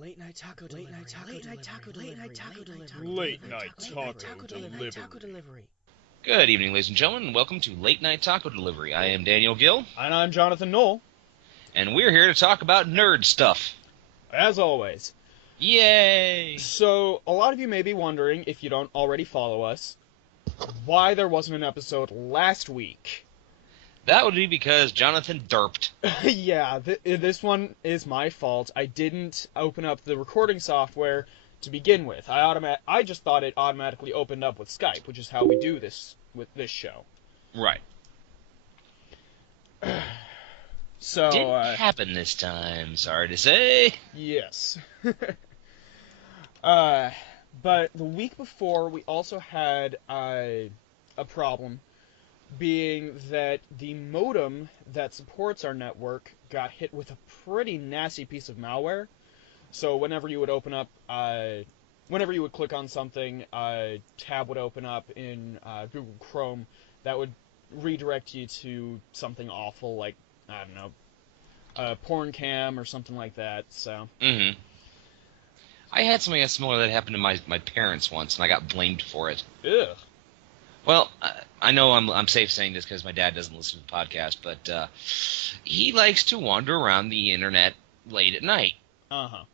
Late night taco delivery. Late night taco delivery. Late night taco delivery. Good evening, ladies and gentlemen, and welcome to Late Night Taco Delivery. I am Daniel Gill, And I'm Jonathan Knoll. and we're here to talk about nerd stuff. As always. Yay! So, a lot of you may be wondering, if you don't already follow us, why there wasn't an episode last week. That would be because Jonathan derped. Yeah, this one is my fault. I didn't open up the recording software to begin with. I just thought it automatically opened up with Skype, which is how we do this with this show. Right. So, Didn't happen this time, sorry to say. Yes. But the week before, we also had a problem, being that the modem that supports our network got hit with a pretty nasty piece of malware. So whenever you would open up, whenever you would click on something, a tab would open up in Google Chrome that would redirect you to something awful like, I don't know, porn cam or something like that, so. Mm-hmm. I had something similar that happened to my parents once, and I got blamed for it. Ugh. Well, I know I'm safe saying this because my dad doesn't listen to the podcast, but he likes to wander around the internet late at night. Uh-huh.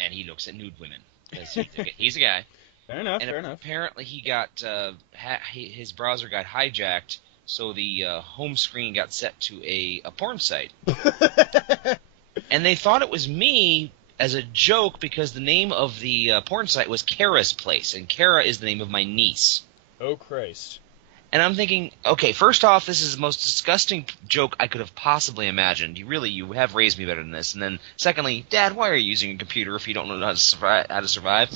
And he looks at nude women, because he's a guy. Fair enough, And fair enough. apparently he got his browser got hijacked, so the home screen got set to a porn site. And they thought it was me as a joke because the name of the porn site was Kara's Place, and Kara is the name of my niece. Oh, Christ. And I'm thinking, okay, first off, this is the most disgusting joke I could have possibly imagined. You have raised me better than this. And then, secondly, Dad, why are you using a computer if you don't know how to survive?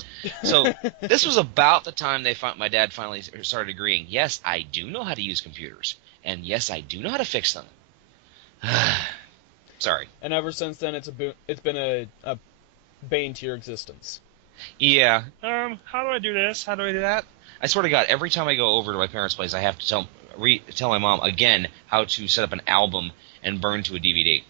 So this was about the time my dad finally started agreeing. Yes, I do know how to use computers, and yes, I do know how to fix them. Sorry. And ever since then, it's been a bane to your existence. Yeah. How do I do this? How do I do that? I swear to God, every time I go over to my parents' place, I have to tell my mom again how to set up an album and burn to a DVD.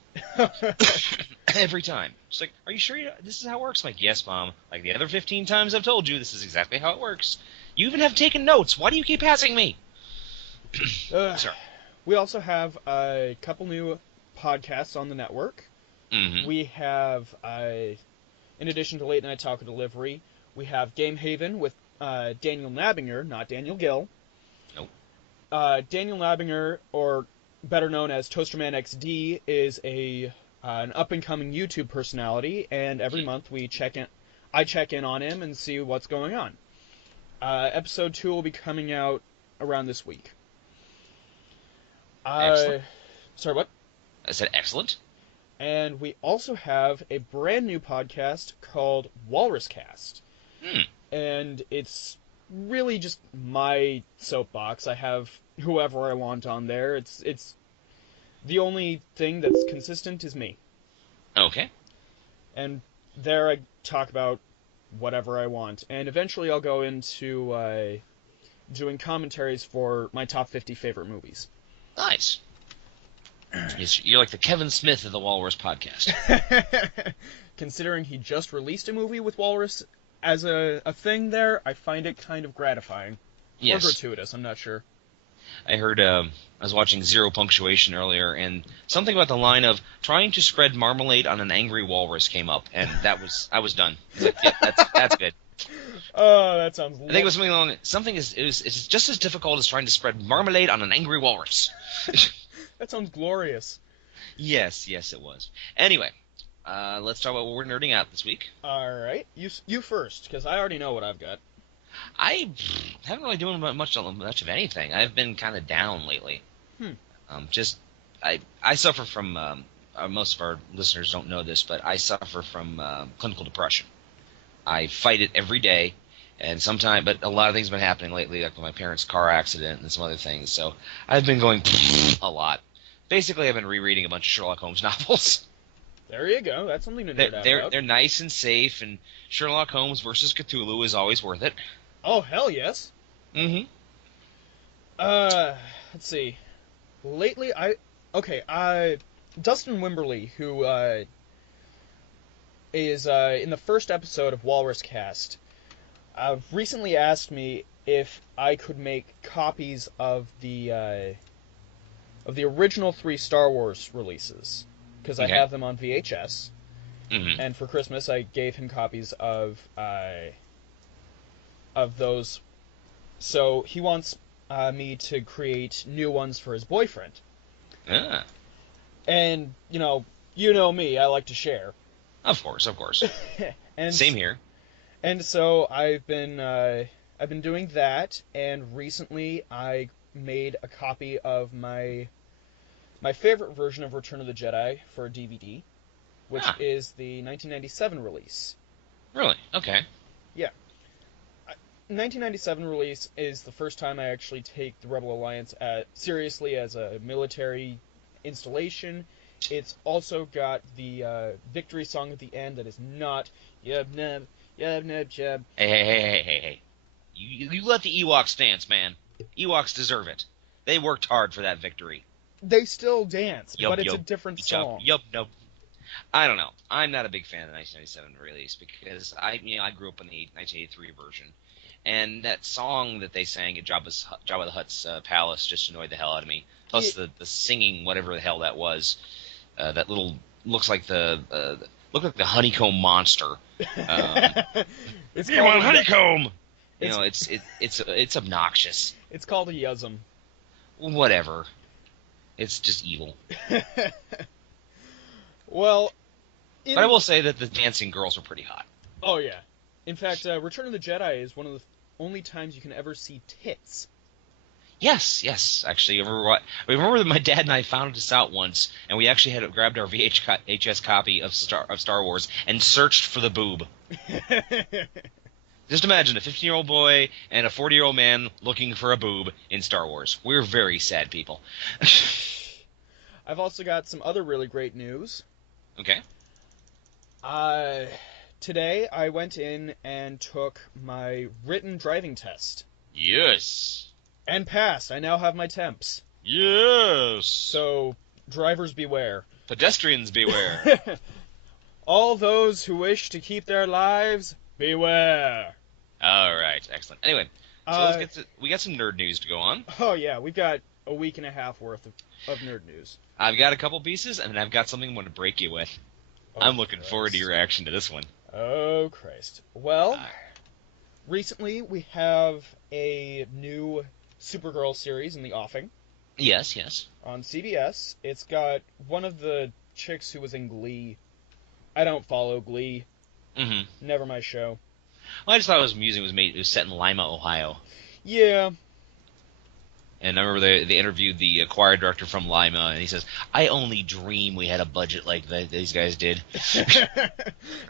Every time. She's like, "Are you sure this is how it works?" I'm like, "Yes, Mom. Like the other 15 times I've told you, this is exactly how it works. You even have taken notes. Why do you keep passing me?" Sorry. We also have a couple new podcasts on the network. Mm-hmm. We have, in addition to Late Night Taco Delivery, we have Game Haven with Daniel Nabinger, not Daniel Gill. Nope. Daniel Nabinger, or better known as Toasterman XD, is an up-and-coming YouTube personality, and every month I check in on him and see what's going on. Episode 2 will be coming out around this week. Excellent. Sorry, what? I said excellent. And we also have a brand new podcast called Walrus Cast. And it's really just my soapbox. I have whoever I want on there. It's the only thing that's consistent is me. Okay. And there I talk about whatever I want. And eventually I'll go into doing commentaries for my top 50 favorite movies. Nice. You're like the Kevin Smith of the Walrus podcast. Considering he just released a movie with Walrus as a thing there, I find it kind of gratifying. Yes. Or gratuitous, I'm not sure. I heard, I was watching Zero Punctuation earlier, and something about the line of trying to spread marmalade on an angry walrus came up, and I was done. I was like, yeah, that's good. Oh, that sounds. I think it was something along. It's just as difficult as trying to spread marmalade on an angry walrus. That sounds glorious. Yes, it was. Anyway, let's talk about what we're nerding out this week. All right, you first, because I already know what I've got. I haven't really doing much of anything. I've been kind of down lately. I suffer from. Most of our listeners don't know this, but I suffer from clinical depression. I fight it every day, but a lot of things have been happening lately, like with my parents' car accident and some other things. So I've been going a lot. Basically, I've been rereading a bunch of Sherlock Holmes novels. There you go. That's something to nerd out about. They're nice and safe, and Sherlock Holmes versus Cthulhu is always worth it. Oh, hell yes. Mm-hmm. Let's see. Lately, Dustin Wimberly, who is in the first episode of Walrus Cast, recently asked me if I could make copies of the original 3 Star Wars releases, because I have them on VHS. Mm-hmm. And for Christmas, I gave him copies of those. So he wants me to create new ones for his boyfriend. Ah. And you know me, I like to share. Of course. And Same here. And so I've been doing that, and recently I made a copy of my favorite version of Return of the Jedi for a DVD, which is the 1997 release. Really? Okay. Yeah. 1997 release is the first time I actually take the Rebel Alliance seriously as a military installation. It's also got the victory song at the end that is not yub nub jub. Hey. You let the Ewoks dance, man. Ewoks deserve it. They worked hard for that victory. They still dance, but it's a Yup, different song. Yup. I don't know. I'm not a big fan of the 1997 release because I grew up in the 1983 version, and that song that they sang at Jabba the Hutt's palace just annoyed the hell out of me. Plus the singing, whatever the hell that was, that little looks like the honeycomb monster. It's you want honeycomb? It's obnoxious. It's called a yuzum. Whatever. It's just evil. Well, but I will say that the dancing girls are pretty hot. Oh yeah. In fact, Return of the Jedi is one of the only times you can ever see tits. Yes. Actually, I remember that my dad and I found this out once, and we actually had grabbed our VHS copy of Star Wars and searched for the boob. Just imagine a 15-year-old boy and a 40-year-old man looking for a boob in Star Wars. We're very sad people. I've also got some other really great news. Okay. Today I went in and took my written driving test. Yes. And passed. I now have my temps. Yes. So, drivers beware. Pedestrians beware. All those who wish to keep their lives, beware. All right, excellent. Anyway, so we got some nerd news to go on. Oh yeah, we've got a week and a half worth of nerd news. I've got a couple pieces, and then I've got something I want to break you with. Oh, I'm looking forward to your reaction to this one. Oh, Christ. Well, recently we have a new Supergirl series in the offing. Yes. On CBS. It's got one of the chicks who was in Glee. I don't follow Glee. Mm-hmm. Never my show. Well, I just thought it was amusing. It was set in Lima, Ohio. Yeah. And I remember they interviewed the choir director from Lima, and he says, "I only dream we had a budget like these guys did."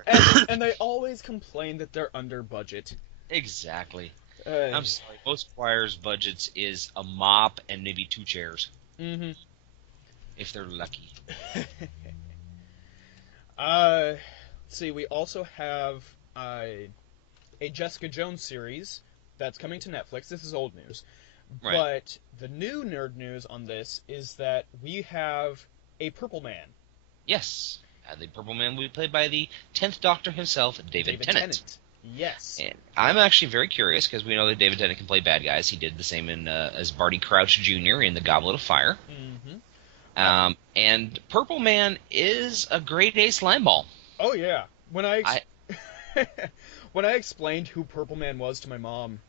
and they always complain that they're under budget. Exactly. I'm sorry. Most choirs' budgets is a mop and maybe 2 chairs. Mm-hmm. If they're lucky. Let's see. We also have a Jessica Jones series that's coming to Netflix. This is old news. Right. But the new nerd news on this is that we have a Purple Man. Yes. The Purple Man will be played by the 10th Doctor himself, David Tennant. Yes. And I'm actually very curious, because we know that David Tennant can play bad guys. He did the same as Barty Crouch Jr. in The Goblet of Fire. Mm-hmm. And Purple Man is a grade A slime ball. Oh, yeah. When I explained who Purple Man was to my mom,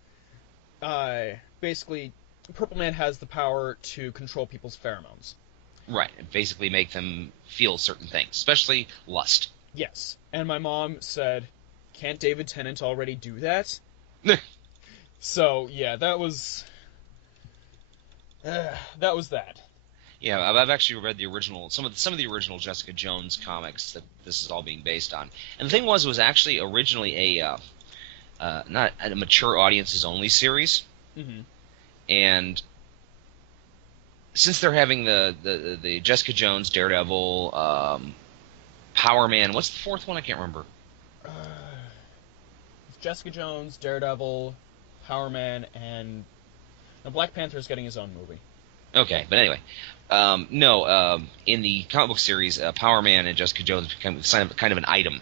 basically, Purple Man has the power to control people's pheromones. Right, and basically make them feel certain things, especially lust. Yes, and my mom said, "Can't David Tennant already do that?" So, yeah, that was that. Yeah, I've actually read the original, some of the original Jessica Jones comics that this is all being based on. And the thing was, it was actually originally not a mature audiences only series. Mm-hmm. And since they're having the Jessica Jones, Daredevil, Power Man, what's the fourth one? I can't remember. Jessica Jones, Daredevil, Power Man, and Black Panther's getting his own movie. Okay, but anyway, in the comic book series, Power Man and Jessica Jones become kind of an item,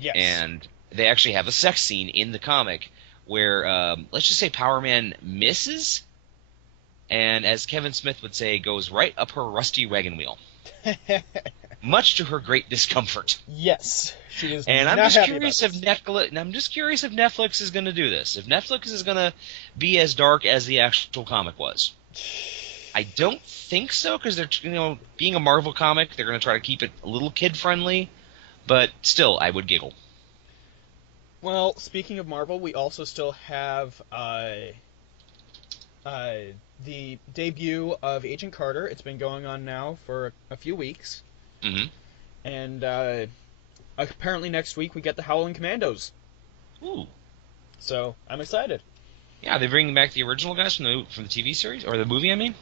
Yes. And they actually have a sex scene in the comic where, let's just say Power Man misses, and as Kevin Smith would say, goes right up her rusty wagon wheel. Much to her great discomfort. Yes, she is. And not I'm just happy curious about if this. Netflix is going to do this. If Netflix is going to be as dark as the actual comic was. I don't think so, because they're, being a Marvel comic, they're going to try to keep it a little kid friendly. But still, I would giggle. Well, speaking of Marvel, we also still have the debut of Agent Carter. It's been going on now for a few weeks. Mm-hmm. And apparently next week we get the Howling Commandos. Ooh. So, I'm excited. Yeah, they're bringing back the original guys from the TV series? Or the movie, I mean?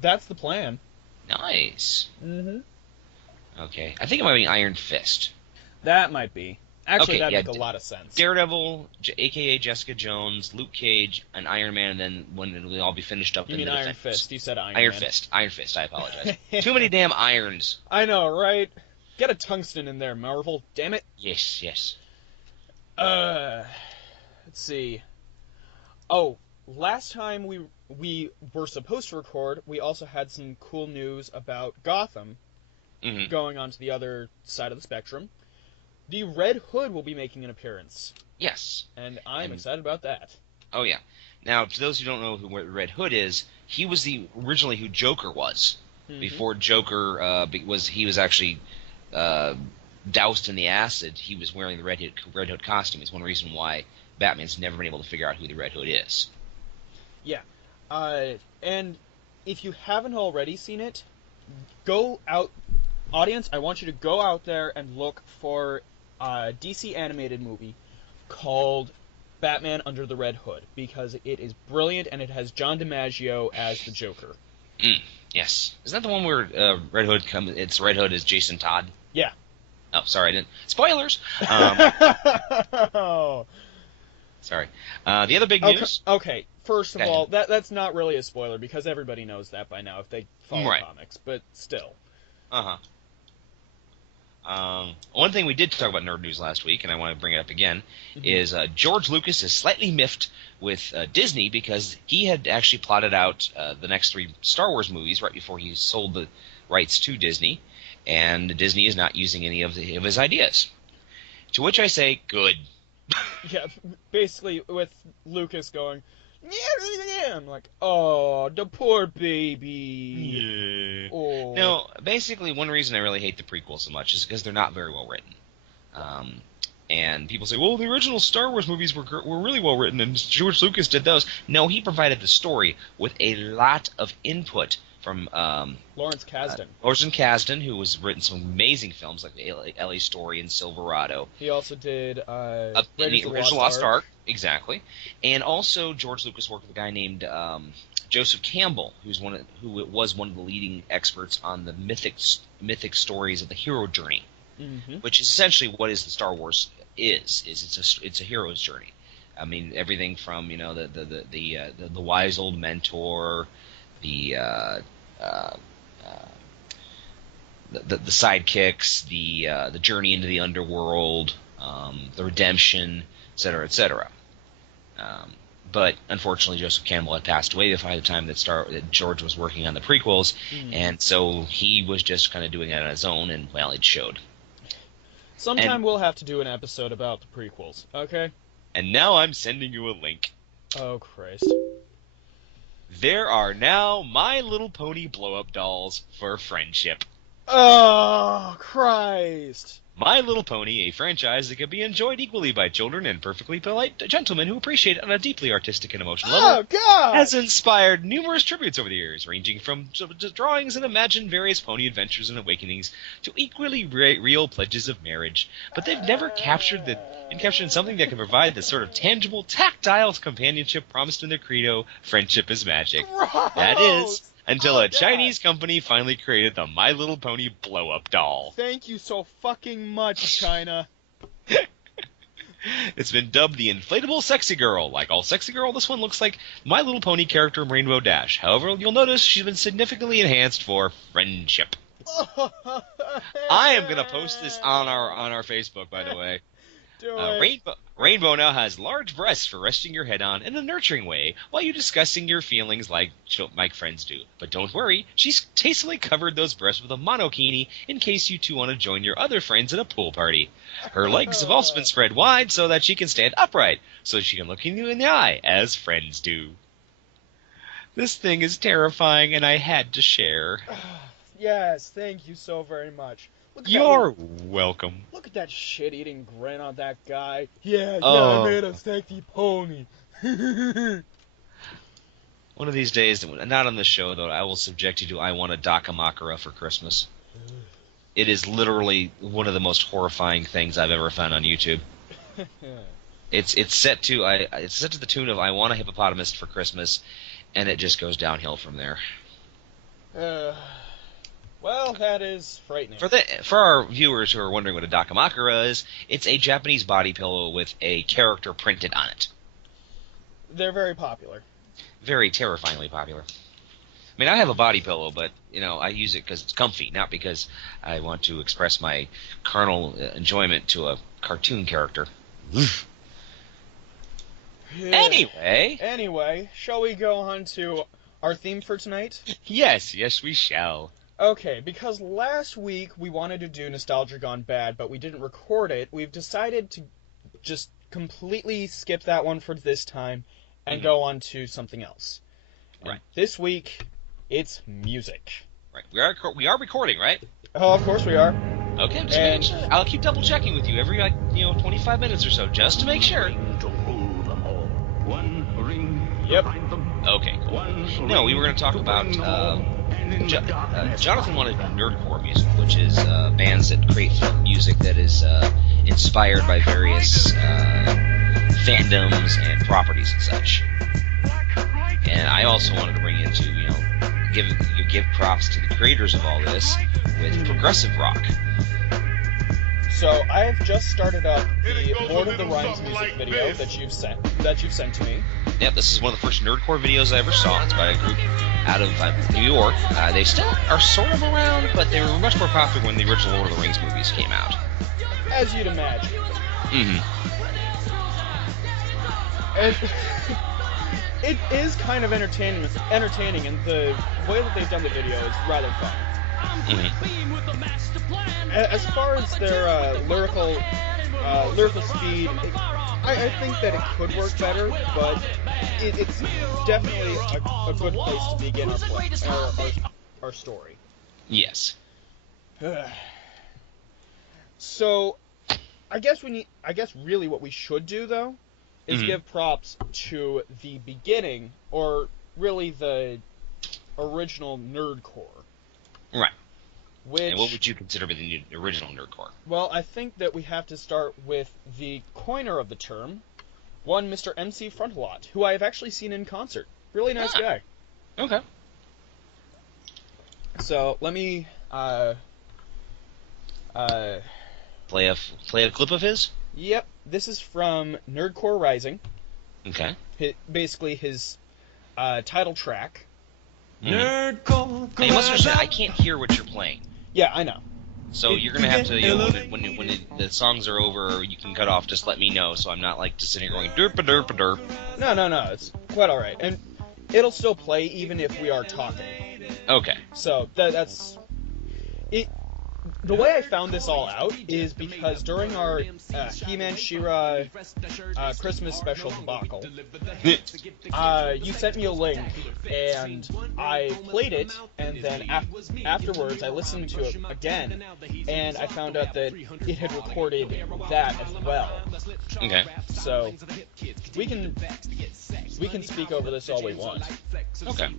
That's the plan. Nice. Mm-hmm. Okay. I think it might be Iron Fist. That might be. Actually, Okay, that'd yeah, make a lot of sense. Daredevil, a.k.a. Jessica Jones, Luke Cage, and Iron Man, and then when it'll all be finished up You in mean the Iron Defenders. Fist. You said Iron Iron Man. Fist. Iron Fist, I apologize. Too many damn irons. I know, right? Get a tungsten in there, Marvel. Damn it. Yes. Let's see. Oh, last time we were supposed to record, we also had some cool news about Gotham going on to the other side of the spectrum. The Red Hood will be making an appearance. Yes. And I'm excited about that. Oh, yeah. Now, to those who don't know who Red Hood is, he was originally who Joker was. Mm-hmm. Before Joker was actually doused in the acid, he was wearing the Red Hood costume. It's one reason why Batman's never been able to figure out who the Red Hood is. Yeah. And if you haven't already seen it, go out... Audience, I want you to go out there and look for a DC animated movie called Batman Under the Red Hood, because it is brilliant and it has John DiMaggio as the Joker. Yes. Isn't that the one where Red Hood its Red Hood is Jason Todd? Yeah. Oh, sorry, I didn't. Spoilers! Sorry. The other big news... Okay, first of all, that's not really a spoiler, because everybody knows that by now if they follow comics, but still. Uh-huh. One thing we did talk about Nerd News last week, and I want to bring it up again, is George Lucas is slightly miffed with Disney because he had actually plotted out the next 3 Star Wars movies right before he sold the rights to Disney, and Disney is not using any of his ideas. To which I say, good. Yeah, basically with Lucas going, yeah, I'm like, oh, the poor baby. Yeah. Oh. No, basically one reason I really hate the prequels so much is because they're not very well written. And people say, well, the original Star Wars movies were really well written, and George Lucas did those. No, he provided the story with a lot of input from Lawrence Kasdan. Lawrence Kasdan, who has written some amazing films like L.A. Story and Silverado. He also did Raiders of the Lost Ark. Exactly. And also George Lucas worked with a guy named Joseph Campbell, who was one of the leading experts on the mythic stories of the hero journey, which is essentially what is the Star Wars is it's a hero's journey. I mean, everything from the wise old mentor, the sidekicks, the journey into the underworld, the redemption, etc., etc. But unfortunately, Joseph Campbell had passed away by the time that George was working on the prequels, and so he was just kind of doing it on his own, and well, it showed. Sometime we'll have to do an episode about the prequels, okay? And now I'm sending you a link. Oh, Christ. There are now My Little Pony blow-up dolls for friendship. Oh, Christ. My Little Pony, a franchise that can be enjoyed equally by children and perfectly polite gentlemen who appreciate it on a deeply artistic and emotional level, God! has inspired numerous tributes over the years, ranging from drawings that imagine various pony adventures and awakenings to equally real pledges of marriage. But they've never captured something that can provide the sort of tangible, tactile companionship promised in their credo, friendship is magic. Gross! That is... until a Chinese company finally created the My Little Pony blow-up doll. Thank you so fucking much, China. It's been dubbed the inflatable sexy girl. Like all sexy girl, this one looks like My Little Pony character Rainbow Dash. However, you'll notice she's been significantly enhanced for friendship. I am gonna post this on our Facebook, by the way. Do it. Rainbow now has large breasts for resting your head on in a nurturing way while you discussing your feelings like friends do. But don't worry, she's tastefully covered those breasts with a monokini in case you two want to join your other friends at a pool party. Her legs have also been spread wide so that she can stand upright, so she can look you in the eye, as friends do. This thing is terrifying, and I had to share. Yes, thank you so very much. You're welcome. Look at that shit-eating grin on that guy. Yeah, Oh. I made a sexy pony. One of these days, not on the show though, I will subject you to I Want a Dakamakura for Christmas. It is literally one of the most horrifying things I've ever found on YouTube. It's set to the tune of I Want a Hippopotamus for Christmas, and it just goes downhill from there. Well, that is frightening. For our viewers who are wondering what a Dakamakura is, it's a Japanese body pillow with a character printed on it. They're very popular. Very terrifyingly popular. I mean, I have a body pillow, but I use it because it's comfy, not because I want to express my carnal enjoyment to a cartoon character. Anyway, shall we go on to our theme for tonight? Yes, we shall. Okay, because last week we wanted to do Nostalgia Gone Bad, but we didn't record it, we've decided to just completely skip that one for this time and go on to something else. And this week, it's music. Right. We are recording, right? Oh, of course we are. Okay, I'm just making sure. I'll keep double checking with you every 25 minutes or so, just to make sure. Yep. Okay, cool. No, we were going to talk about Jonathan wanted Nerdcore music, which is bands that create music that is inspired by various fandoms and properties and such. And I also wanted to bring into, give props to the creators of all this with progressive rock. So I've just started up the Lord of the Rhymes music video that you've sent to me. Yep, this is one of the first Nerdcore videos I ever saw. It's by a group out of New York. They still are sort of around, but they were much more popular when the original Lord of the Rings movies came out. As you'd imagine. Mm-hmm. And it is kind of entertaining, and the way that they've done the video is rather fun. Mm-hmm. As far as their lyrical speed, I think that it could work better, but it's definitely a good place to begin our story. Yes. So, I guess really what we should do though is give props to the beginning, or really the original Nerdcore. Right. Which, and what would you consider the original Nerdcore? Well, I think that we have to start with the coiner of the term, one Mr. MC Frontalot, who I have actually seen in concert. Really nice guy. Okay. So, let me play a clip of his? Yep, this is from Nerdcore Rising. Okay. Basically his title track. Nerdcore. Now, you must understand, I can't hear what you're playing. Yeah, I know. So you're gonna have to, when the songs are over, you can cut off. Just let me know, so I'm not just sitting here going derp a derp a derp. No, it's quite all right, and it'll still play even if we are talking. Okay. So that's it. The way I found this all out is because during our He-Man She-Ra Christmas special debacle, you sent me a link, and I played it, and then afterwards I listened to it again, and I found out that it had recorded that as well. Okay. So we can speak over this all we want. Okay.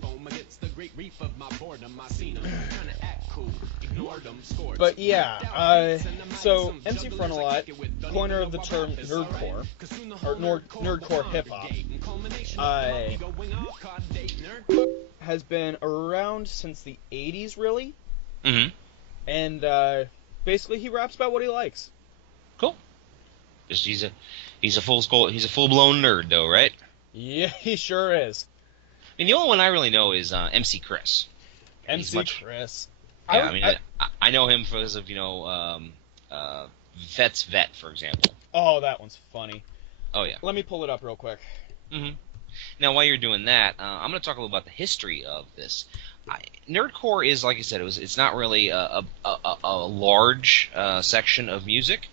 But yeah, so MC Frontalot, coiner of the term nerdcore, or nerdcore hip-hop, has been around since the 80s, really. Mm-hmm. And basically he raps about what he likes. Cool. He's a full-blown nerd, though, right? Yeah, he sure is. I mean, the only one I really know is MC Chris. MC Chris. Yeah, I know him because of Vet's Vet, for example. Oh, that one's funny. Oh yeah. Let me pull it up real quick. Mm-hmm. Now, while you're doing that, I'm going to talk a little about the history of this. Nerdcore is, like I said, it's not really a large section of music,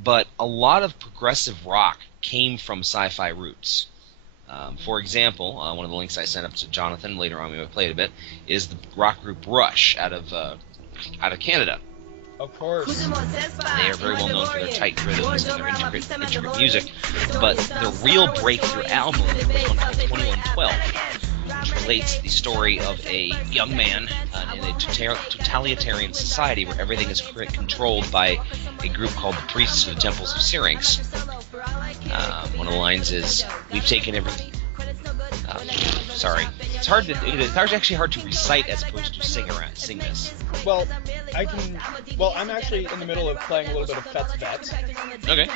but a lot of progressive rock came from sci-fi roots. For example, one of the links I sent up to Jonathan later on, we might play it a bit, is the rock group Rush out of Canada. Of course. They are very well known for their tight rhythms and their intricate music, but their real breakthrough album was one called 2112, which relates the story of a young man in a totalitarian society where everything is controlled by a group called the Priests of the Temples of Syrinx. One of the lines is, "We've taken everything." Sorry, it's actually hard to recite as opposed to sing this. Well, I'm actually in the middle of playing a little bit of Fet's Vet. Okay.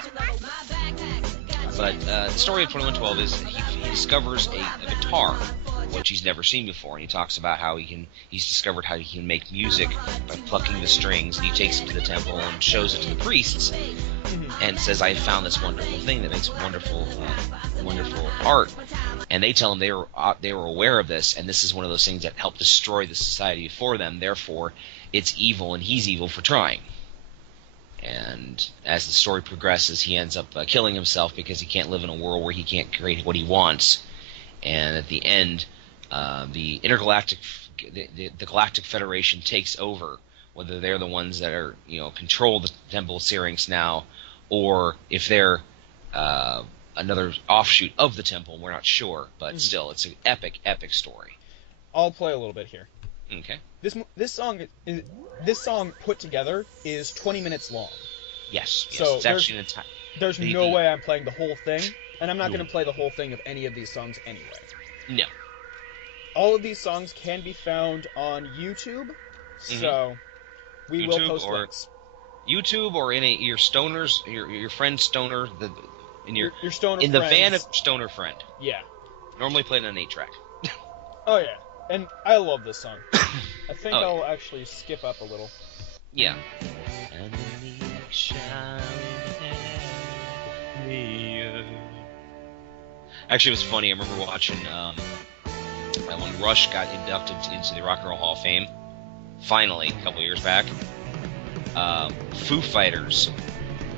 But the story of 2112 is he discovers a guitar, which he's never seen before, and he talks about how he's discovered how he can make music by plucking the strings, and he takes it to the temple and shows it to the priests, and says, "I found this wonderful thing that makes wonderful art." And they tell him they were aware of this, and this is one of those things that helped destroy the society before them. Therefore, it's evil, and he's evil for trying. And as the story progresses, he ends up killing himself because he can't live in a world where he can't create what he wants. And at the end, the Galactic Federation takes over, whether they're the ones that are control the Temple of Syrinx now, or if they're another offshoot of the temple. We're not sure, but still, it's an epic story. I'll play a little bit here. Okay. This song put together is 20 minutes long. Yes. So it's actually an entire. There's no way I'm playing the whole thing, and I'm not going to play the whole thing of any of these songs anyway. No. All of these songs can be found on YouTube, so we will post links. YouTube or in your friend's stoner, your stoner in the friends. van of stoner friend. Yeah. Normally played on an 8-track. Oh yeah, and I love this song. I think I'll actually skip up a little. Yeah. Actually, it was funny. I remember watching when Rush got inducted into the Rock and Roll Hall of Fame, finally, a couple years back. Foo Fighters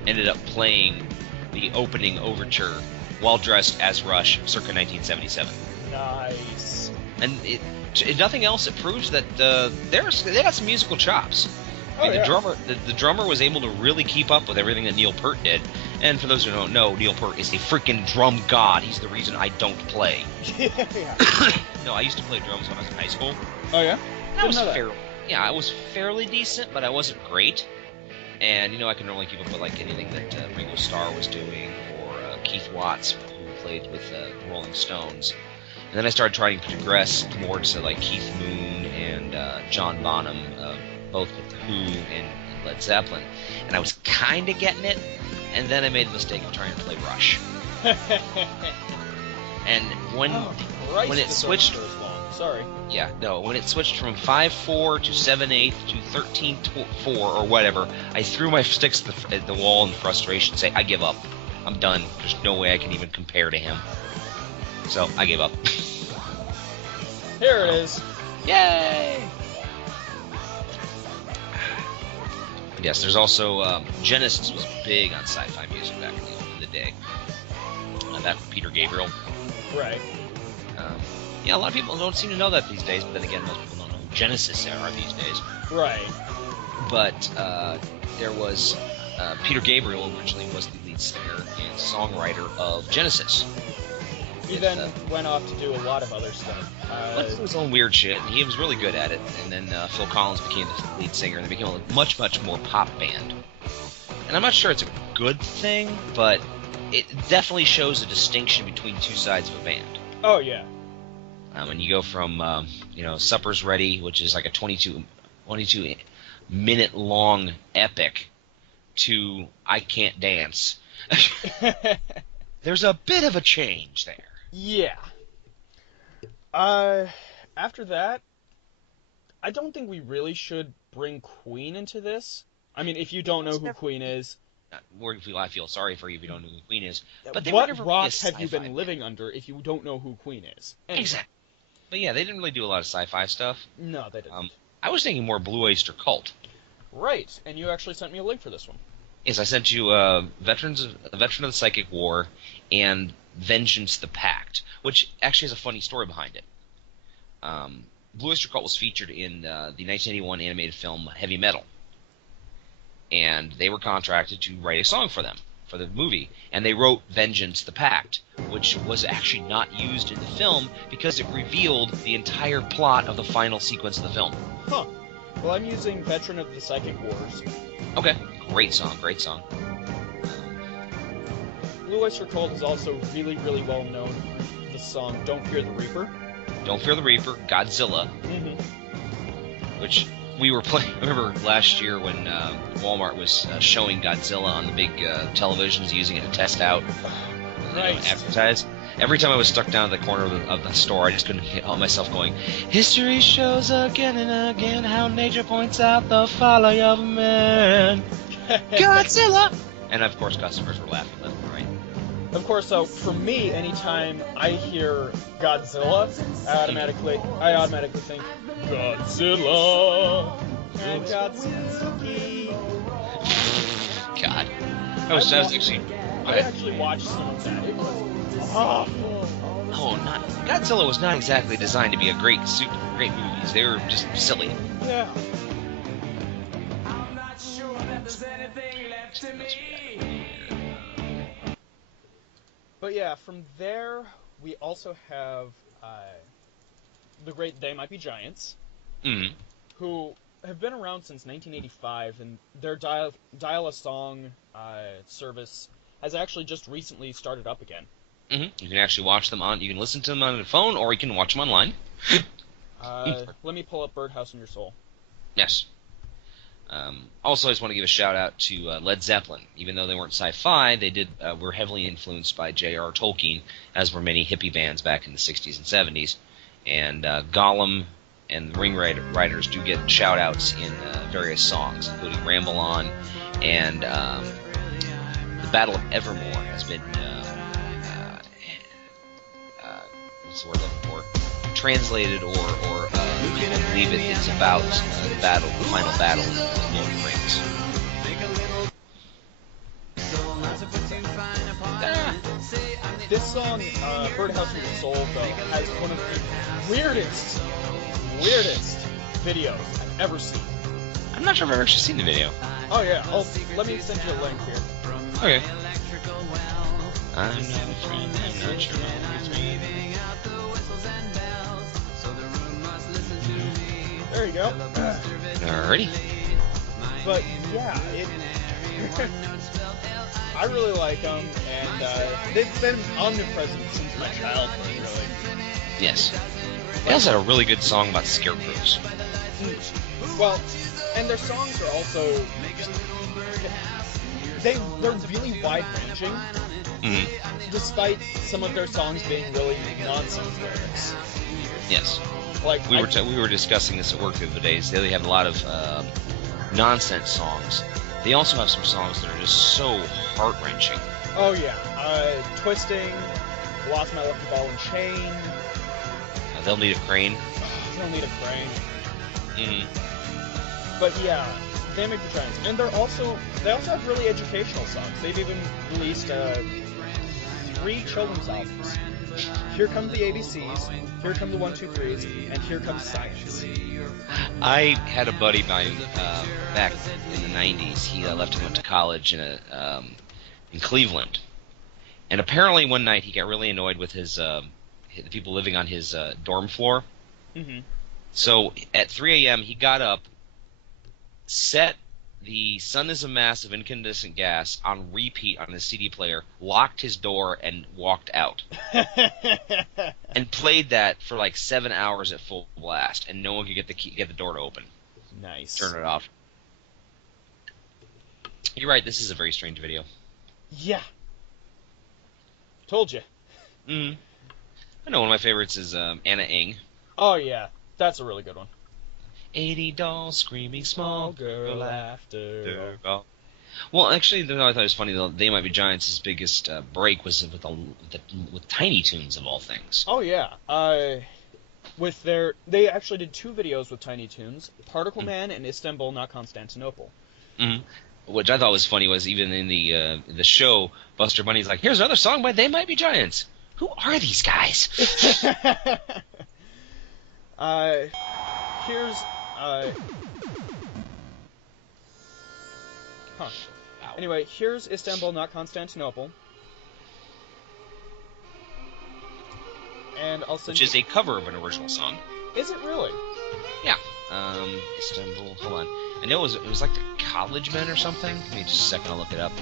ended up playing the opening overture while dressed as Rush, circa 1977. Nice. And if nothing else, it proves that they got some musical chops. I mean, the drummer was able to really keep up with everything that Neil Peart did. And for those who don't know, Neil Peart is the freaking drum god. He's the reason I don't play. No, I used to play drums when I was in high school. Oh yeah? I was fairly decent, but I wasn't great. And I could normally keep up with anything that Ringo Starr was doing, or Keith Watts, who played with the Rolling Stones. And then I started trying to progress more to Keith Moon and John Bonham, both with the Who and Led Zeppelin. And I was kind of getting it, and then I made the mistake of trying to play Rush. And when it switched, when it switched from 5/4 to 7/8 to 13/4 or whatever, I threw my sticks at the wall in frustration, saying, "I give up. I'm done. There's no way I can even compare to him." So I gave up. Here it is. Yay! Yes, there's also Genesis was big on sci-fi music back in the day. That Peter Gabriel. Right. A lot of people don't seem to know that these days, but then again, most people don't know who Genesis are these days. Right. But there was Peter Gabriel originally was the lead singer and songwriter of Genesis. He then went off to do a lot of other stuff. His own weird shit, and he was really good at it. And then Phil Collins became the lead singer, and they became a much, much more pop band. And I'm not sure it's a good thing, but it definitely shows a distinction between two sides of a band. Oh, yeah. And you go from, Supper's Ready, which is like a 22-minute-long epic, to I Can't Dance. There's a bit of a change there. Yeah. After that, I don't think we really should bring Queen into this. I mean, if you don't know who Queen is... I feel sorry for you if you don't know who Queen is. But they what were never rock really have you been living under if you don't know who Queen is? Anyway. Exactly. But yeah, they didn't really do a lot of sci-fi stuff. No, they didn't. I was thinking more Blue Oyster Cult. Right, and you actually sent me a link for this one. Yes, I sent you Veteran of the Psychic War and Vengeance the Pact, which actually has a funny story behind it. Blue Oyster Cult was featured in the 1981 animated film Heavy Metal. And they were contracted to write a song for them, for the movie. And they wrote Vengeance the Pact, which was actually not used in the film because it revealed the entire plot of the final sequence of the film. Huh. Well, I'm using Veteran of the Psychic Wars. Okay. Great song, great song. Blue Oyster Cult is also really, really well known for the song Don't Fear the Reaper. Don't Fear the Reaper, Godzilla, which we were playing. I remember last year when Walmart was showing Godzilla on the big televisions, using it to test out, advertise. Every time I was stuck down at the corner of the store, I just couldn't help myself going, "History shows again and again how nature points out the folly of man." Godzilla! And of course, customers were laughing left and right. Of course, so for me, anytime I hear Godzilla, I automatically think Godzilla and Godzilla. God, I actually watched some of that. It was awful. Oh, Godzilla was not exactly designed to be a great movies. They were just silly. Yeah. But yeah, from there, we also have the great They Might Be Giants, who have been around since 1985, and their dial-a-song service has actually just recently started up again. You can actually watch them you can listen to them on the phone, or you can watch them online. Let me pull up Birdhouse in Your Soul. Yes. Also, I just want to give a shout-out to Led Zeppelin. Even though they weren't sci-fi, they were heavily influenced by J.R. Tolkien, as were many hippie bands back in the 60s and 70s. And Gollum and the Ring Riders do get shout-outs in various songs, including Ramble On, and the Battle of Evermore has been, what's the word I'm looking for? Translated or people believe it is about the final battle in Lord of the Rings. This song, Birdhouse in Your Soul, though, has one of the weirdest videos I've ever seen. I'm not sure if I've actually seen the video. Oh yeah, let me send you a link here. Okay. I'm not a friend, I'm not sure. There you go. Alrighty. But yeah, I really like them, and they've been omnipresent since my childhood, really. Yes. They also had a really good song about scarecrows. Well, and their songs are also they're really wide-ranging, despite some of their songs being really nonsense lyrics. Yes. Like we were discussing this at work the other day. They have a lot of nonsense songs. They also have some songs that are just so heart-wrenching. Oh yeah, Twisting, Lost My Lucky Ball and Chain. They'll Need a Crane. They'll Need a Crane. But yeah, They Might Be Giants, and they also have really educational songs. They've even released 3 children's albums. Here Come the ABCs, Here Come the 1, 2, 3s, and Here Comes Science. I had a buddy of mine back in the 90s. He left and went to college in Cleveland. And apparently one night he got really annoyed with the people living on his dorm floor. So at 3 a.m. he got up, set The Sun is a Mass of Incandescent Gas on repeat on his CD player, locked his door, and walked out. And played that for like 7 hours at full blast, and no one could get the door to open. Nice. Turn it off. You're right, this is a very strange video. Yeah. Told you. I know one of my favorites is Anna Ng. Oh yeah, that's a really good one. 80 dolls screaming small girl after. Well, actually, I thought it was funny. They Might Be Giants' biggest break was with Tiny Toons of all things. Oh yeah. They actually did 2 videos with Tiny Toons, Particle Man and Istanbul, Not Constantinople. Mm-hmm. Which I thought was funny was even in the show, Buster Bunny's like, here's another song by They Might Be Giants. Who are these guys? Here's Anyway, here's Istanbul, Not Constantinople. And I'll send Which is a cover of an original song. Is it really? Yeah. Istanbul, hold on. I know it was like the College Men or something. Give me just a second, I'll look it up.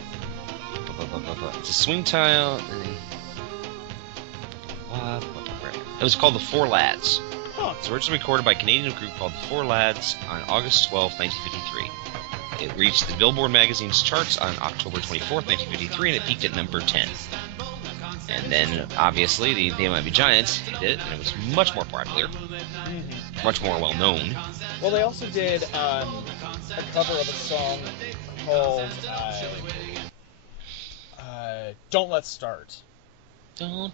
It's a swing tile. It was called The Four Lads. Huh. It's originally recorded by a Canadian group called The Four Lads on August 12, 1953. It reached the Billboard magazine's charts on October 24, 1953, and it peaked at number 10. And then, obviously, They Might Be Giants hit it, and it was much more popular, much more well-known. Well, they also did a cover of a song called Don't Let's Start. Don't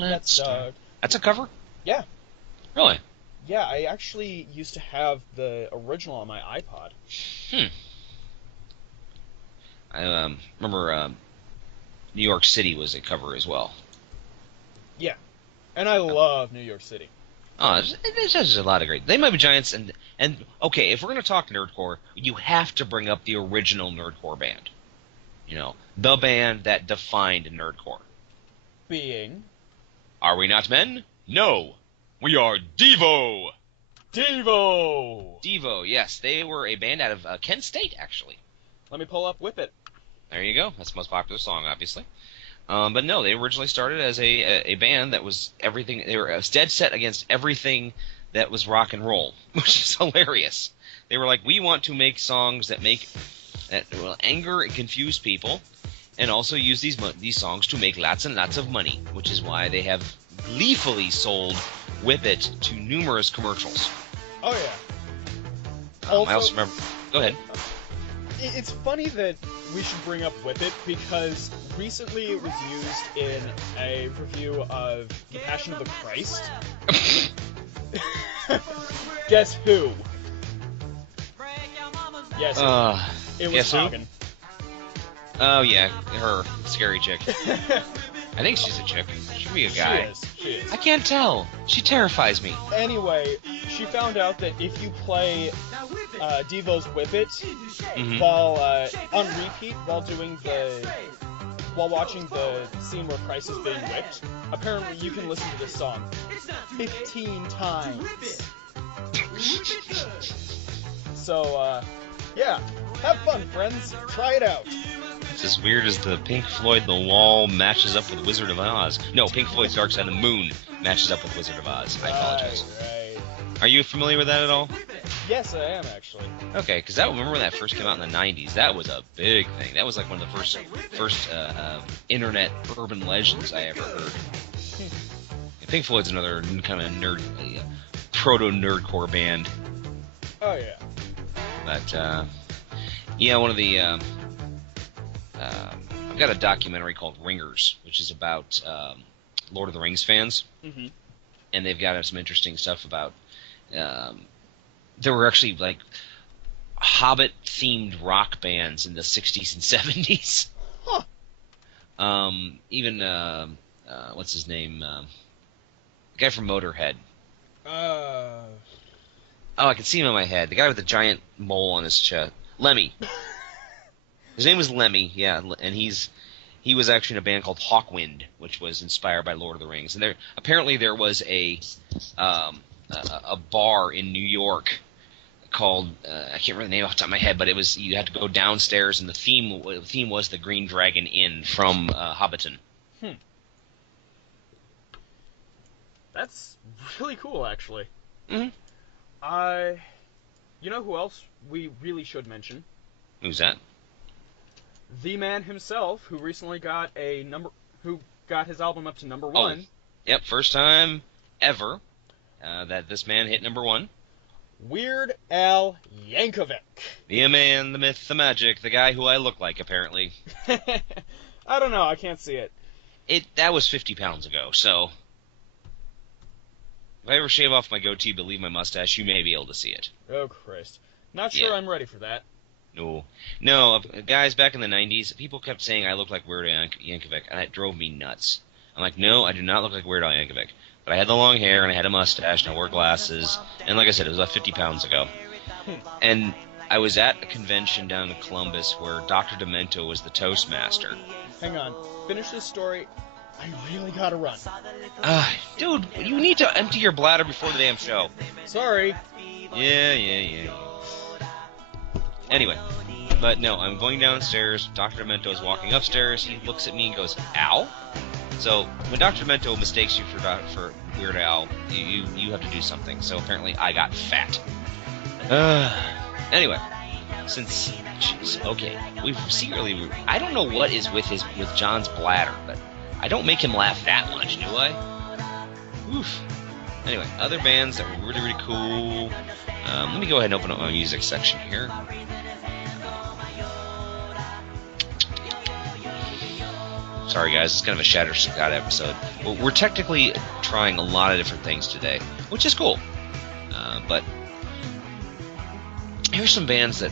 let's start. That's a cover? Yeah. Really? Yeah, I actually used to have the original on my iPod. I remember New York City was a cover as well. Yeah. And I love New York City. Oh, there's just a lot of great. They Might Be Giants, and okay, if we're going to talk Nerdcore, you have to bring up the original Nerdcore band. You know, the band that defined Nerdcore. Being? Are we not men? No. We are Devo! Devo, yes. They were a band out of Kent State, actually. Let me pull up Whip It. There you go. That's the most popular song, obviously. But no, they originally started as a band that was everything. They were dead set against everything that was rock and roll, which is hilarious. They were like, we want to make songs that will anger and confuse people, and also use these songs to make lots and lots of money, which is why they have gleefully sold Whip It to numerous commercials. Oh yeah. I also remember. Go ahead. It's funny that we should bring up Whip It because recently it was used in a review of The Passion of the Christ. Guess who? Yes, it was Hagen. Oh yeah, her scary chick. I think she's a chick. She should be a guy. She is. I can't tell. She terrifies me. Anyway, she found out that if you play Devo's Whip It while on repeat while watching the scene where Christ is being whipped, apparently you can listen to this song 15 times. So yeah, have fun, friends. Try it out. It's as weird as the Pink Floyd The Wall matches up with Wizard of Oz. No, Pink Floyd's Dark Side of the Moon matches up with Wizard of Oz. I apologize. Right. Are you familiar with that at all? Yes, I am, actually. Okay, because remember when that first came out in the 90s? That was a big thing. That was like one of the first internet urban legends I ever heard. Pink Floyd's another kind of proto-nerdcore band. Oh, yeah. But, yeah, one of the... I've got a documentary called Ringers, which is about Lord of the Rings fans. Mm-hmm. And they've got some interesting stuff about... there were actually, like, Hobbit-themed rock bands in the 60s and 70s. Huh. Even, what's his name? The guy from Motorhead. Oh, I can see him in my head. The guy with the giant mole on his chest. Lemmy. His name was Lemmy, yeah, and he was actually in a band called Hawkwind, which was inspired by Lord of the Rings. And apparently there was a bar in New York called I can't remember the name off the top of my head, but you had to go downstairs, and the theme was the Green Dragon Inn from Hobbiton. That's really cool, actually. Mm-hmm. You know who else we really should mention? Who's that? The man himself, who recently got who got his album up to number 1. Yep, first time ever that this man hit number 1. Weird Al Yankovic. The man, the myth, the magic, the guy who I look like, apparently. I don't know, I can't see it. That was 50 pounds ago, so... If I ever shave off my goatee but leave my mustache, you may be able to see it. Oh, Christ. Not sure I'm ready for that. No, guys, back in the 90s, people kept saying I looked like Weird Al Yankovic, and it drove me nuts. I'm like, no, I do not look like Weird Al Yankovic. But I had the long hair, and I had a mustache, and I wore glasses, and like I said, it was about 50 pounds ago. And I was at a convention down in Columbus where Dr. Demento was the Toastmaster. Hang on. Finish this story. I really gotta run. Dude, you need to empty your bladder before the damn show. Sorry. Yeah. Anyway, but no, I'm going downstairs. Dr. Demento is walking upstairs. He looks at me and goes, Al? So, when Dr. Demento mistakes you for Weird Al, you have to do something. So apparently I got fat. Anyway, since... Jeez, okay. I don't know what is with John's bladder, but I don't make him laugh that much, do I? Oof. Anyway, other bands that were really, really cool. Let me go ahead and open up my music section here. Sorry, guys, it's kind of a Shatter Scott episode. We're technically trying a lot of different things today, which is cool. But here's some bands that...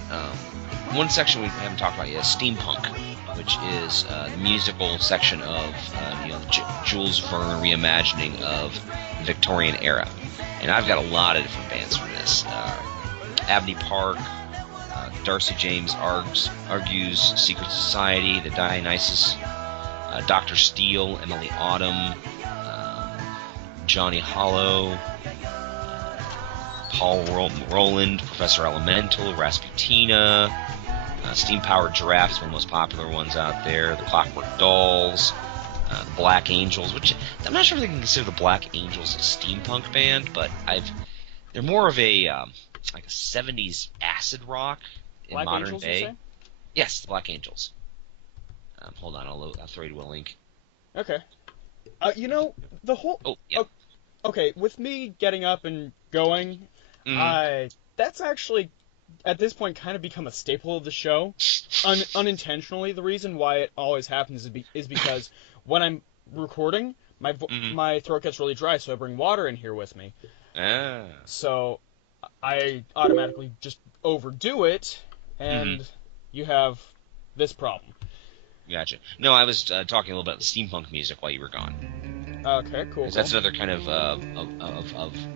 one section we haven't talked about yet is steampunk, which is the musical section of Jules Verne reimagining of the Victorian era. And I've got a lot of different bands from this. Abney Park, Darcy James Argues, Secret Society, The Dionysus, Dr. Steele, Emily Autumn, Johnny Hollow, Paul Roland, Professor Elemental, Rasputina, Steam Powered Giraffe is one of the most popular ones out there, The Clockwork Dolls, the Black Angels, which I'm not sure if they can consider the Black Angels a steampunk band, but they're more of a like a 70s acid rock in Black modern Angels, day. you say? Yes, the Black Angels. Hold on, I'll throw you a link. Okay. The whole... Oh, yeah. Okay, with me getting up and going, that's actually, at this point, kind of become a staple of the show. Unintentionally, the reason why it always happens is because when I'm recording, my throat gets really dry, so I bring water in here with me. So I automatically just overdo it, and you have this problem. Gotcha. No, I was talking a little about the steampunk music while you were gone. Okay, cool. That's another kind of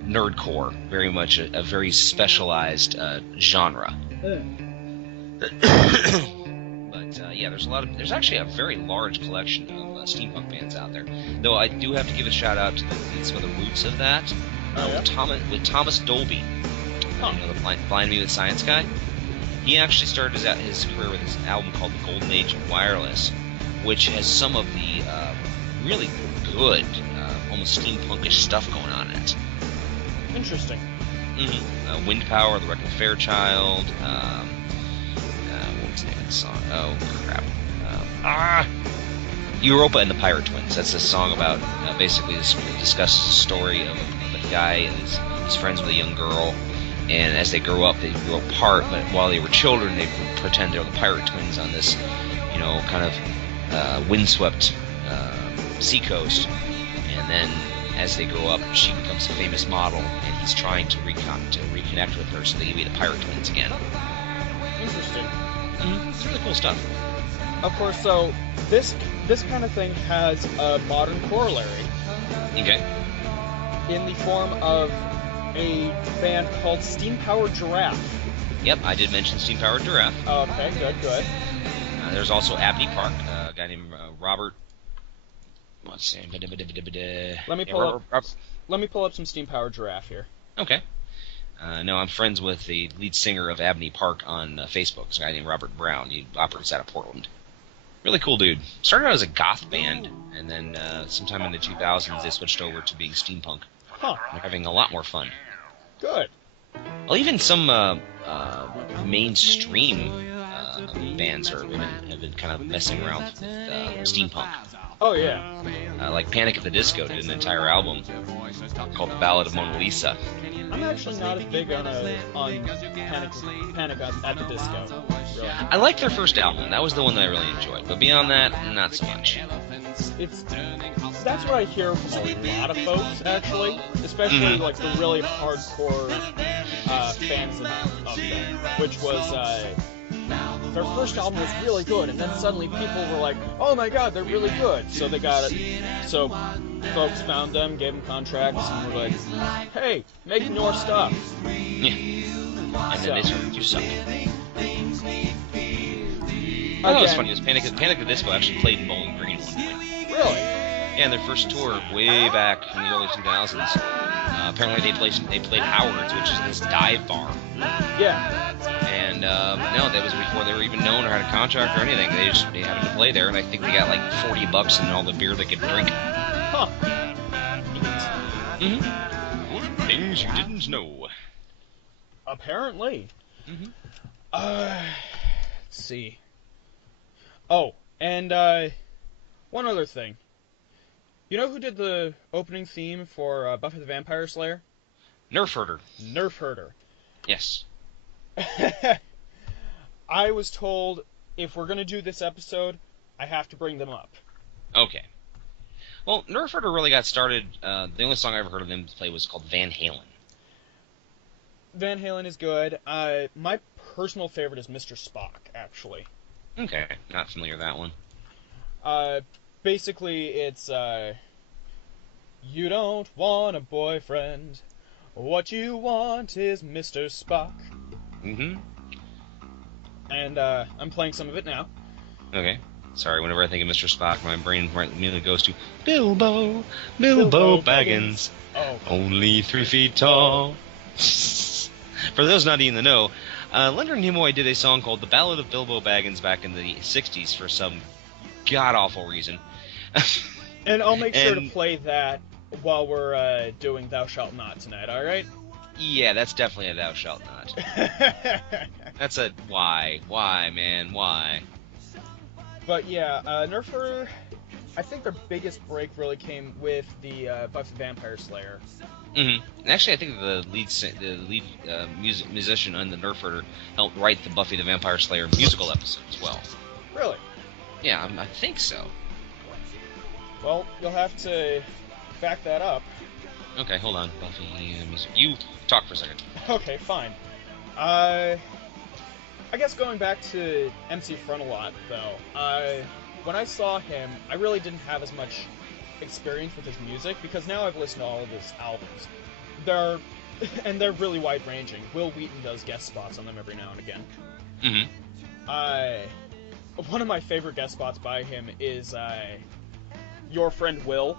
nerdcore, very much a very specialized genre. But yeah, there's actually a very large collection of steampunk bands out there. Though I do have to give a shout out to some of the roots of that. With Thomas Dolby, the Blind Me with Science guy. He actually started his career with his album called The Golden Age of Wireless, which has some of the really good, almost steampunkish stuff going on in it. Interesting. Wind Power, The Wrecking Fairchild. What was the name of the song? Oh, crap. Europa and the Pirate Twins. That's a song about, basically, discusses the story of a guy and his friends with a young girl. And as they grew up, they grew apart, but while they were children, they would pretend they were the Pirate Twins on this, kind of windswept seacoast. And then as they grow up, she becomes a famous model, and he's trying to reconnect with her so they can be the Pirate Twins again. Interesting. It's really cool stuff. Of course, so this kind of thing has a modern corollary. Okay. In the form of a band called Steam Powered Giraffe. Yep, I did mention Steam Powered Giraffe. Okay, good. There's also Abney Park, a guy named Robert. What's his name? Let me pull up some Steam Powered Giraffe here. Okay. No, I'm friends with the lead singer of Abney Park on Facebook. It's a guy named Robert Brown. He operates out of Portland. Really cool dude. Started out as a goth band, and then sometime in the 2000s they switched over to being steampunk. Huh. They're having a lot more fun. Good. Well, even some mainstream bands have been kind of messing around with steampunk. Oh yeah. Like Panic at the Disco did an entire album called The Ballad of Mona Lisa. I'm actually not as big on Panic at the Disco. Really. I liked their first album. That was the one that I really enjoyed. But beyond that, not so much. That's what I hear from a lot of folks, actually, especially like the really hardcore fans of them, which was their first album was really good, and then suddenly people were like, "Oh my God, they're really good!" So they got it. So folks found them, gave them contracts, and were like, "Hey, make more stuff." Yeah. And then they started to suck. I know what's funny is Panic at the Disco actually played in Bowling Green one point. Really? Yeah, in their first tour way back in the early 2000s. Apparently they played Howard's, which is this dive bar. Yeah. And no, that was before they were even known or had a contract or anything. They happened to play there, and I think they got like $40 and all the beer they could drink. Huh. Mm-hmm. Things you didn't know. Apparently. Mm-hmm. Let's see. Oh, and one other thing. You know who did the opening theme for Buffy the Vampire Slayer? Nerf Herder. Nerf Herder. Yes. I was told if we're going to do this episode, I have to bring them up. Okay. Well, Nerf Herder really got started. The only song I ever heard of them play was called Van Halen. Van Halen is good. My personal favorite is Mr. Spock, actually. Okay, not familiar with that one. Basically, it's, you don't want a boyfriend. What you want is Mr. Spock. Mm-hmm. And, I'm playing some of it now. Okay. Sorry, whenever I think of Mr. Spock, my brain immediately goes to Bilbo Baggins. Oh. Only 3 feet tall. For those not in the know, Leonard Nimoy did a song called The Ballad of Bilbo Baggins back in the 60s for some god-awful reason. And I'll make sure to play that while we're doing Thou Shalt Not tonight, alright? Yeah, that's definitely a Thou Shalt Not. That's a why, man, why? But yeah, Nerf Herder, I think their biggest break really came with the Buffy the Vampire Slayer. Mm-hmm. And actually, I think the lead musician on the Nerf Herder helped write the Buffy the Vampire Slayer musical episode as well. Really? Yeah, I think so. Well, you'll have to back that up. Okay, hold on. Buffy music. You talk for a second. Okay, fine. I guess going back to MC Frontalot, though, when I saw him, I really didn't have as much experience with his music, because now I've listened to all of his albums. They're really wide-ranging. Will Wheaton does guest spots on them every now and again. Mm-hmm. One of my favorite guest spots by him is, Your Friend Will,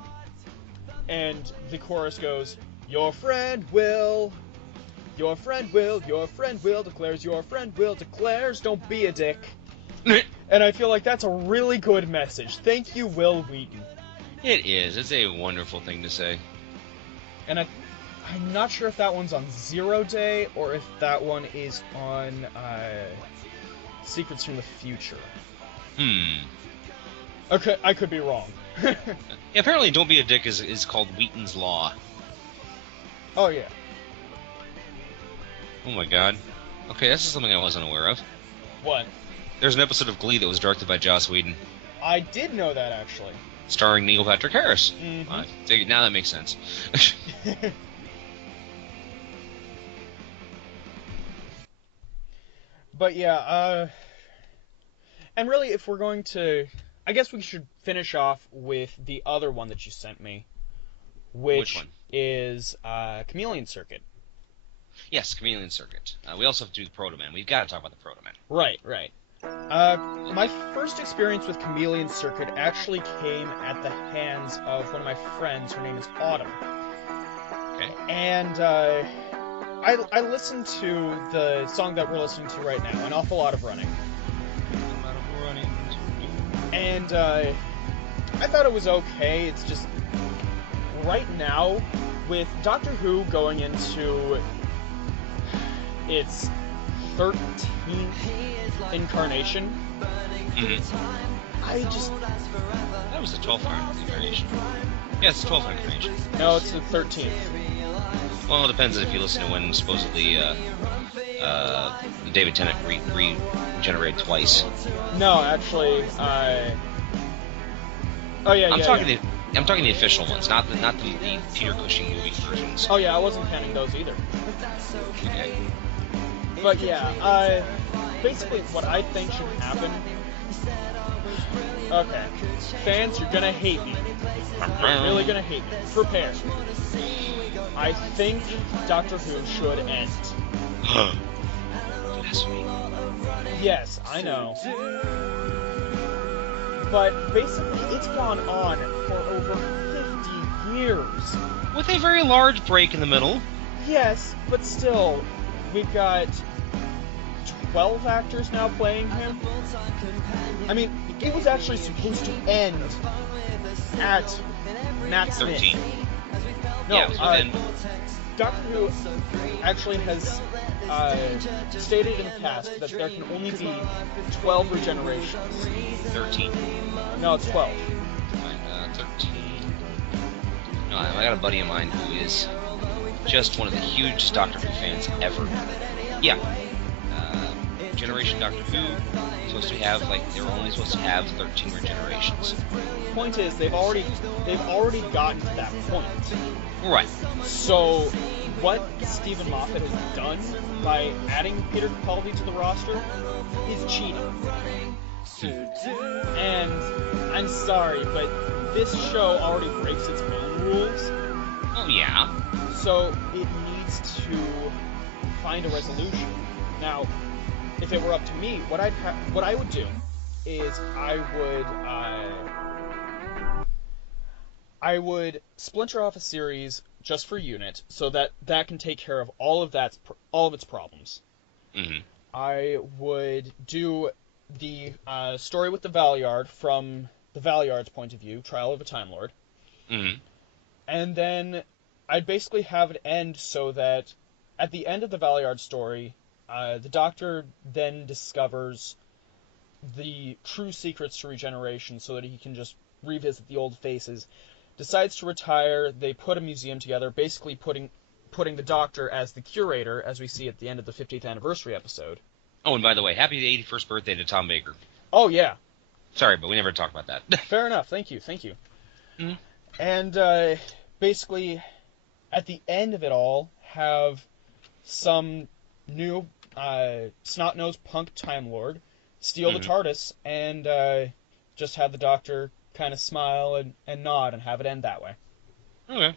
and the chorus goes, Your friend Will, your friend Will, your friend Will declares, your friend Will declares, don't be a dick. And I feel like that's a really good message. Thank you, Will Wheaton. It is. It's a wonderful thing to say. And I'm not sure if that one's on Zero Day, or if that one is on, Secrets from the Future. Okay, I could be wrong. Yeah, apparently Don't Be a Dick is called Wheaton's Law. Oh, yeah. Oh my god. Okay, this is something I wasn't aware of. What? There's an episode of Glee that was directed by Joss Whedon. I did know that, actually. Starring Neil Patrick Harris. Mm-hmm. Now that makes sense. But yeah, and really, if we're going to, I guess we should finish off with the other one that you sent me, which one? is Chameleon Circuit. Yes, Chameleon Circuit. We also have to do the Proto Man. We've got to talk about the Proto Man. Right. My first experience with Chameleon Circuit actually came at the hands of one of my friends. Her name is Autumn. Okay. And I listened to the song that we're listening to right now, An Awful Lot of Running. And I thought it was okay. It's just, right now, with Doctor Who going into its 13th incarnation, I just... That was the 12th incarnation. Yeah, it's the 12th incarnation. No, it's the 13th. Well, it depends if you listen to when supposedly David Tennant regenerated twice. No, actually, oh yeah, I'm talking the official ones, not the Peter Cushing movie versions. Oh yeah, I wasn't counting those either. Okay. But yeah, basically what I think should happen... Okay. Fans, you're gonna hate me. You're really gonna hate me. Prepare. I think Doctor Who should end. Blasphemy. Yes, I know. But basically, it's gone on for over 50 years. With a very large break in the middle. Yes, but still, we've got 12 actors now playing him. I mean, it was actually supposed to end at Matt Smith. 13. No, yeah, Doctor Who actually has stated in the past that there can only be 12 regenerations. 13. No, it's 12. 13. No, I got a buddy of mine who is just one of the hugest Doctor Who fans ever. Yeah. Generation Doctor Who supposed to have they were only supposed to have 13 regenerations. Point is, they've already gotten to that point. Right. So, what Stephen Moffat has done by adding Peter Capaldi to the roster is cheating. And I'm sorry, but this show already breaks its own rules. Oh yeah. So it needs to find a resolution. Now, if it were up to me, what I would do is I would splinter off a series just for Unit, so that can take care of all of its problems. Mm-hmm. I would do the story with the Valyard from the Valyard's point of view, Trial of a Time Lord. Mm-hmm. And then I'd basically have it end so that at the end of the Valyard story, the Doctor then discovers the true secrets to regeneration so that he can just revisit the old faces. Decides to retire, they put a museum together, basically putting the Doctor as the curator, as we see at the end of the 50th anniversary episode. Oh, and by the way, happy 81st birthday to Tom Baker. Oh, yeah. Sorry, but we never talked about that. Fair enough, thank you. Mm-hmm. And basically, at the end of it all, have some new snot-nosed punk Time Lord steal the TARDIS and just have the Doctor kind of smile and nod and have it end that way. Okay.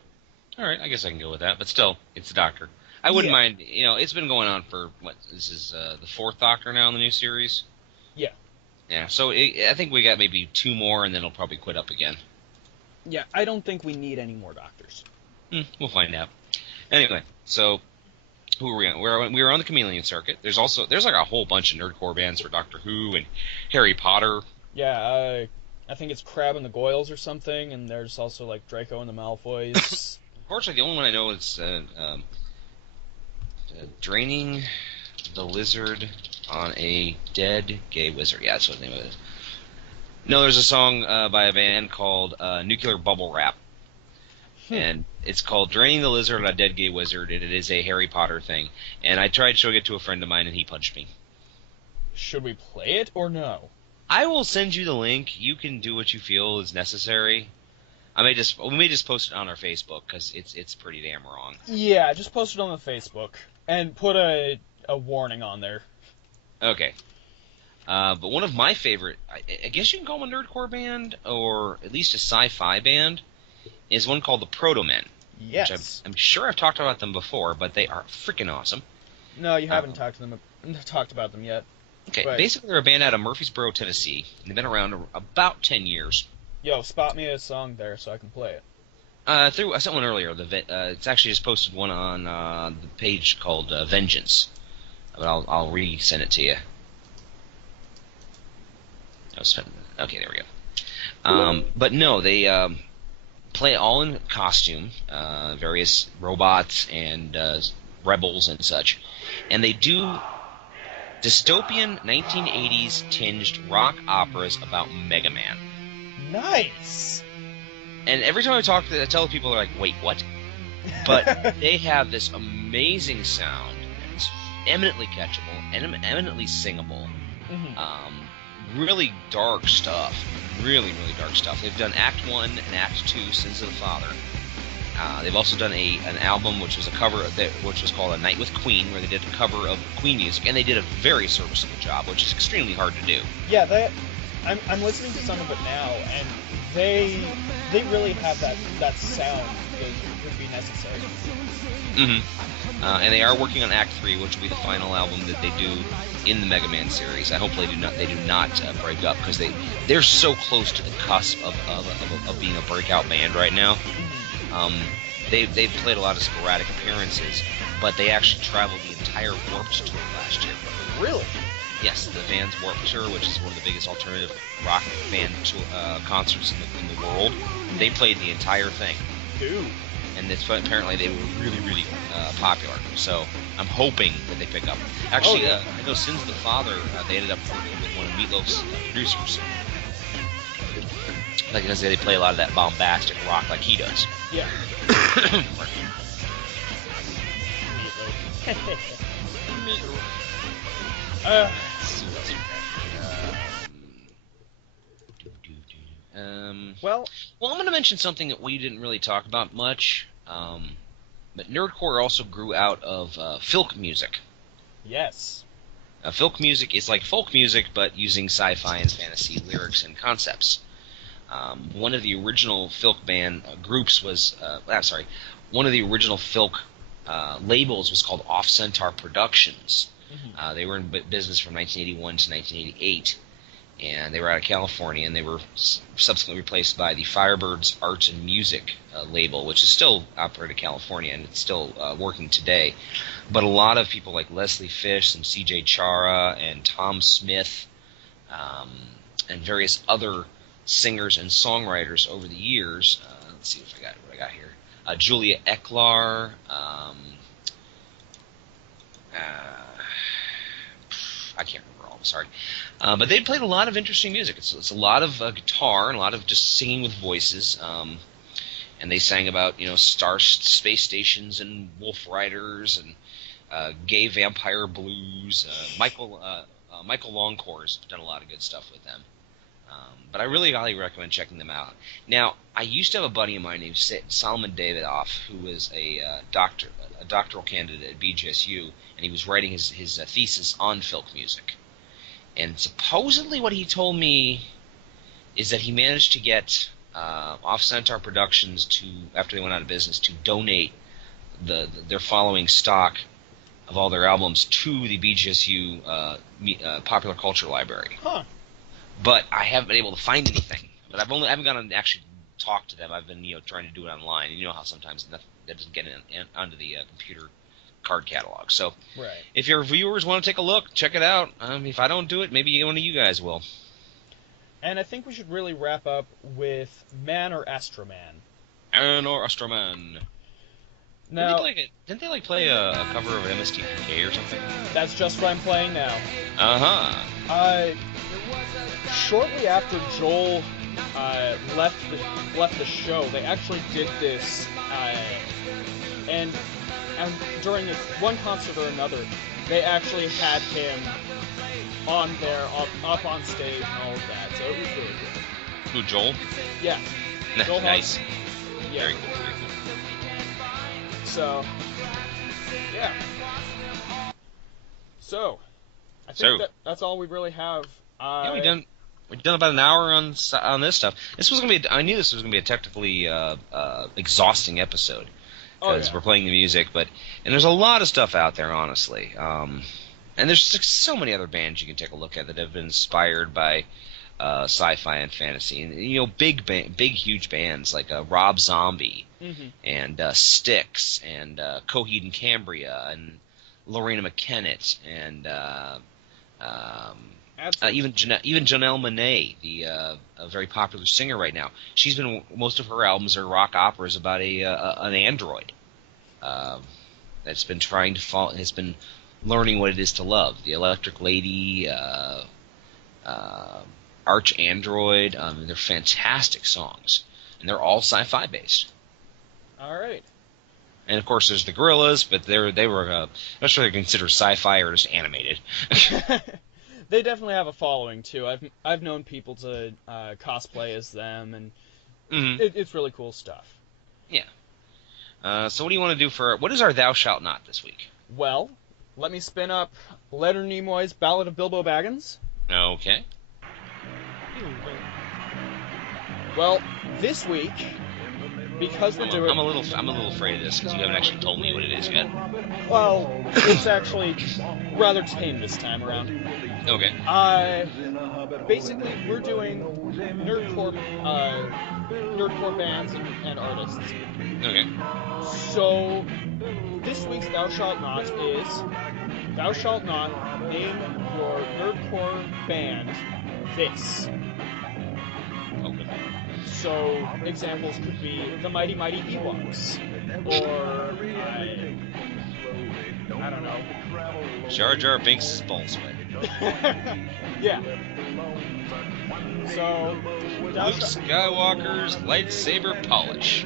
Alright, I guess I can go with that, but still, it's the Doctor. I wouldn't mind, it's been going on for, this is the 4th Doctor now in the new series? Yeah. Yeah, so I think we got maybe 2 more and then it'll probably quit up again. Yeah, I don't think we need any more Doctors. We'll find out. Anyway, so who are we on? We were on the Chameleon Circuit. There's like a whole bunch of nerdcore bands for Doctor Who and Harry Potter. Yeah, I think it's Crab and the Goyles or something, and there's also like Draco and the Malfoys. Unfortunately, the only one I know is Draining the Lizard on a Dead Gay Wizard. Yeah, that's what the name of it is. No, there's a song by a band called Nuclear Bubble Wrap. And it's called Draining the Lizard on a Dead Gay Wizard, and it is a Harry Potter thing. And I tried showing it to a friend of mine, and he punched me. Should we play it or no? I will send you the link. You can do what you feel is necessary. We may just post it on our Facebook, because it's pretty damn wrong. Yeah, just post it on the Facebook, and put a warning on there. Okay. But one of my favorite, I guess you can call them a nerdcore band, or at least a sci-fi band, is one called the Proto-Men. Yes. Which I'm sure I've talked about them before, but they are freaking awesome. No, you haven't talked about them yet. Okay, But basically they're a band out of Murfreesboro, Tennessee, and they've been around about 10 years. Yo, spot me a song there so I can play it. I sent one earlier. It's actually just posted one on the page called Vengeance. But I'll re-send it to you. Okay, there we go. But no, they play all in costume, various robots and rebels and such. And they do Dystopian 1980s tinged rock operas about Mega Man. Nice. And every time I tell people, they're like, wait, what? But they have this amazing sound. It's eminently catchable, eminently singable. Really dark stuff. Really, really dark stuff. They've done Act 1 and Act 2, Sins of the Father. They've also done an album which was a cover which was called A Night with Queen, where they did a cover of Queen music, and they did a very serviceable job, which is extremely hard to do. Yeah, I'm listening to some of it now, and they really have that sound that would be necessary. And they are working on Act 3, which will be the final album that they do in the Mega Man series. I hope they do not break up, because they're so close to the cusp of being a breakout band right now. They've played a lot of sporadic appearances, but they actually traveled the entire Warped Tour last year. Really? Yes, the Vans Warped Tour, which is one of the biggest alternative rock band concerts in the world. They played the entire thing. Dude. And apparently they were really, really popular. So I'm hoping that they pick up. Actually, I know Sins of the Father, they ended up working with one of Meatloaf's producers. Like I said, they play a lot of that bombastic rock like he does. Yeah. Well, I'm going to mention something that we didn't really talk about much, but Nerdcore also grew out of filk music. Yes. Filk music is like folk music, but using sci-fi and fantasy lyrics and concepts. One of the original filk band groups was, one of the original filk labels was called Off Centaur Productions. They were in business from 1981 to 1988, and they were out of California, and they were subsequently replaced by the Firebirds Arts and Music label, which is still operated in California, and it's still working today. But a lot of people like Leslie Fish and C.J. Chara and Tom Smith and various other singers and songwriters over the years. Let's see what I got here. Julia Eklar. I can't remember all. Sorry, but they played a lot of interesting music. It's a lot of guitar and a lot of just singing with voices. And they sang about space stations and wolf riders and gay vampire blues. Michael Longcore's done a lot of good stuff with them. But I really highly recommend checking them out. Now, I used to have a buddy of mine named Solomon Davidoff, who was a doctoral candidate at BGSU, and he was writing his thesis on filk music. And supposedly what he told me is that he managed to get Off Centaur Productions to, after they went out of business, to donate their following stock of all their albums to the BGSU Popular Culture Library. Huh. But I haven't been able to find anything. But I haven't gone and actually talked to them. I've been trying to do it online. You know how sometimes that doesn't get onto the computer card catalog. So right. If your viewers want to take a look, check it out. If I don't do it, maybe one of you guys will. And I think we should really wrap up with Man or Astroman. Man or Astroman. Now, didn't they play a cover of MST3K or something? That's just what I'm playing now. Uh-huh. Shortly after Joel left the show, they actually did this, and during one concert or another, they actually had him on there, up on stage and all of that. So it was really good. Who, Joel? Yeah. Joel nice. Yeah. Very cool. Very cool. So, yeah. So, I think that's all we really have. Yeah, we've done about an hour on this stuff. I knew this was gonna be a technically exhausting episode because we're playing the music, and there's a lot of stuff out there, honestly. And there's so many other bands you can take a look at that have been inspired by sci-fi and fantasy, and big, huge bands like Rob Zombie and Styx and Coheed and Cambria and Lorena McKennitt and even Janelle Monáe, a very popular singer right now. Most of her albums are rock operas about an android that's been trying to learning what it is to love. The Electric Lady, Arch Android, they're fantastic songs. And they're all sci-fi based. All right. And of course there's the Gorillas, but they were, I'm not sure they're considered sci-fi or just animated. They definitely have a following, too. I've known people to cosplay as them, and it's really cool stuff. Yeah. So what do you want to do what is our Thou Shalt Not this week? Well, let me spin up Leonard Nimoy's Ballad of Bilbo Baggins. Okay. Well, this week, because we're doing... I'm a little afraid of this, because you haven't actually told me what it is yet. Well, it's actually rather tame this time around. Okay. Basically, we're doing nerdcore bands and artists. Okay. So, this week's Thou Shalt Not is, Thou Shalt Not name your nerdcore band this. Okay. So, examples could be the Mighty Mighty Ewoks, or, I don't know. Jar Jar Binks' ball sweat. Yeah. So, Luke Skywalker's lightsaber polish.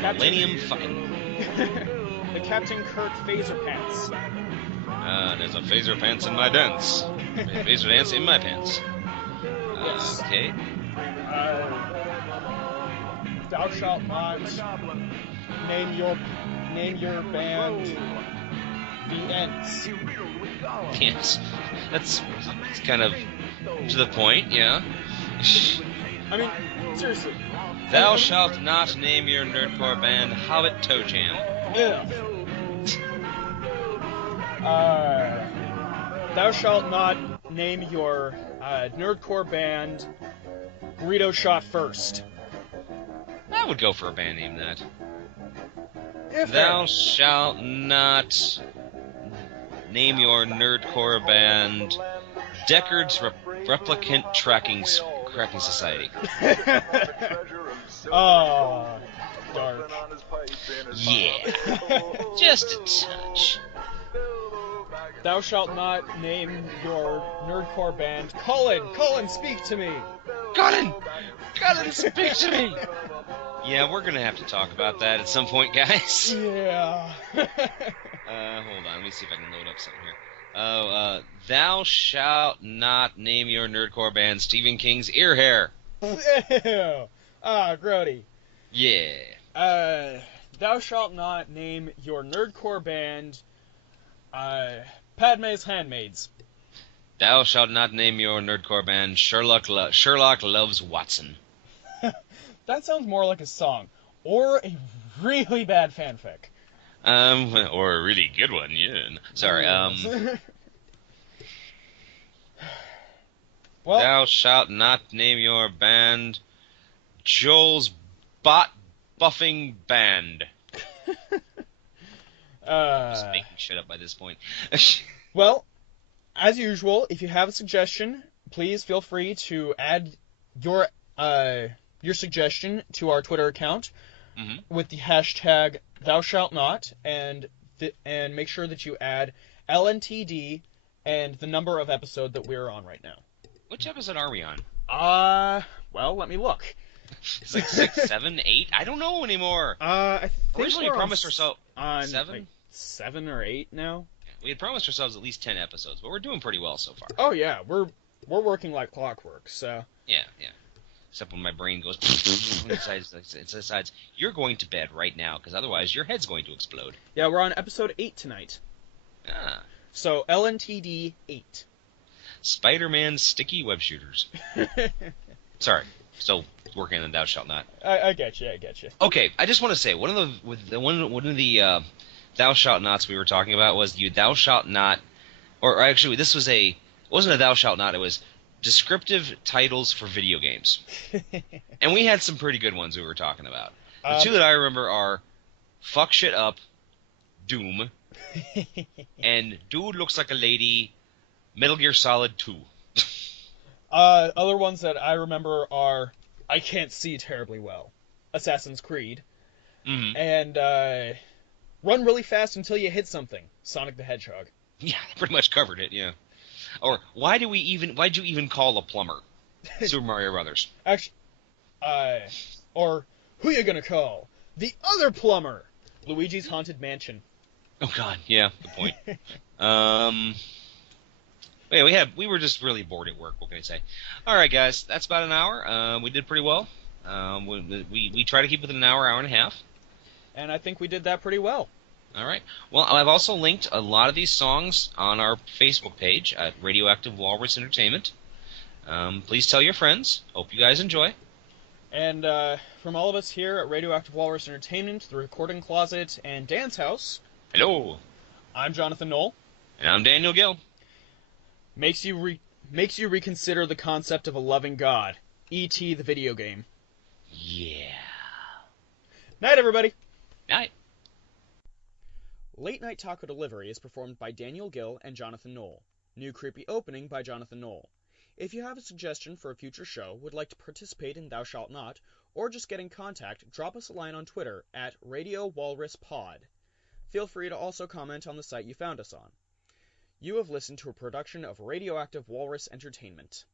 Millennium Falcon. The Captain Kirk Phaser Pants. There's a phaser pants in my dance. Phaser dance in my pants. Yes. Okay. Thou shalt not name your band The Ents. Yes. That's kind of to the point, yeah. I mean, seriously. Thou shalt not name your nerdcore band Hobbit Toe Jam. Yeah. Thou shalt not name your nerdcore band Burrito Shot First. I would go for a band name that. If Thou shalt not name your nerdcore band Deckard's Replicant Tracking Society. Oh, dark. Yeah. Just a touch. Thou shalt not name your nerdcore band Cullen, speak to me. Cullen, speak to me. Yeah, we're gonna have to talk about that at some point, guys. Yeah. Hold on, let me see if I can load up something here. Thou shalt not name your nerdcore band Stephen King's Ear Hair. Ew. Grody. Yeah. Thou shalt not name your nerdcore band Padme's Handmaids. Thou shalt not name your nerdcore band Sherlock Loves Watson. That sounds more like a song, or a really bad fanfic. Or a really good one, yeah. Sorry, Well, Thou shalt not name your band Joel's Bot Buffing Band. I'm just making shit up by this point. Well, as usual, if you have a suggestion, please feel free to add your suggestion to our Twitter account with the hashtag Thou Shalt Not, and make sure that you add LNTD and the number of episode that we're on right now. Which episode are we on? Well, let me look. It's like 6, 7, 8? I don't know anymore. I think Originally we're promised ourselves on 7? like 7 or 8 now. We had promised ourselves at least 10 episodes, but we're doing pretty well so far. Oh yeah, we're working like clockwork, so. Yeah. Except when my brain goes it decides you're going to bed right now, because otherwise your head's going to explode. Yeah, we're on episode 8 tonight. Ah. So LNTD 8. Spider-Man sticky web shooters. Sorry, still working on Thou Shalt Not. I get you. Okay, I just want to say one of the Thou Shalt Nots we were talking about was you Thou Shalt Not, or actually this was it wasn't a Thou Shalt Not, it was descriptive titles for video games. And we had some pretty good ones we were talking about. The two that I remember are Fuck Shit Up, Doom, and Dude Looks Like a Lady, Metal Gear Solid 2. Other ones that I remember are I Can't See Terribly Well, Assassin's Creed, and run really fast until you hit something. Sonic the Hedgehog. Yeah, they pretty much covered it. Yeah. Or why'd you even call a plumber? Super Mario Brothers. Actually, or who you gonna call? The other plumber. Luigi's Haunted Mansion. Oh God, yeah, good point. We were just really bored at work. What can I say? All right, guys, that's about an hour. We did pretty well. We try to keep within an hour and a half. And I think we did that pretty well. All right. Well, I've also linked a lot of these songs on our Facebook page at Radioactive Walrus Entertainment. Please tell your friends. Hope you guys enjoy. And from all of us here at Radioactive Walrus Entertainment, The Recording Closet, and Dance House, hello. I'm Jonathan Knoll. And I'm Daniel Gill. Makes you reconsider the concept of a loving God. E.T. the video game. Yeah. Night, everybody. Night. Late Night Taco Delivery is performed by Daniel Gill and Jonathan Knoll. New creepy opening by Jonathan Knoll. If you have a suggestion for a future show, would like to participate in Thou Shalt Not, or just get in contact, drop us a line on Twitter at Radio Walrus Pod. Feel free to also comment on the site you found us on. You have listened to a production of Radioactive Walrus Entertainment.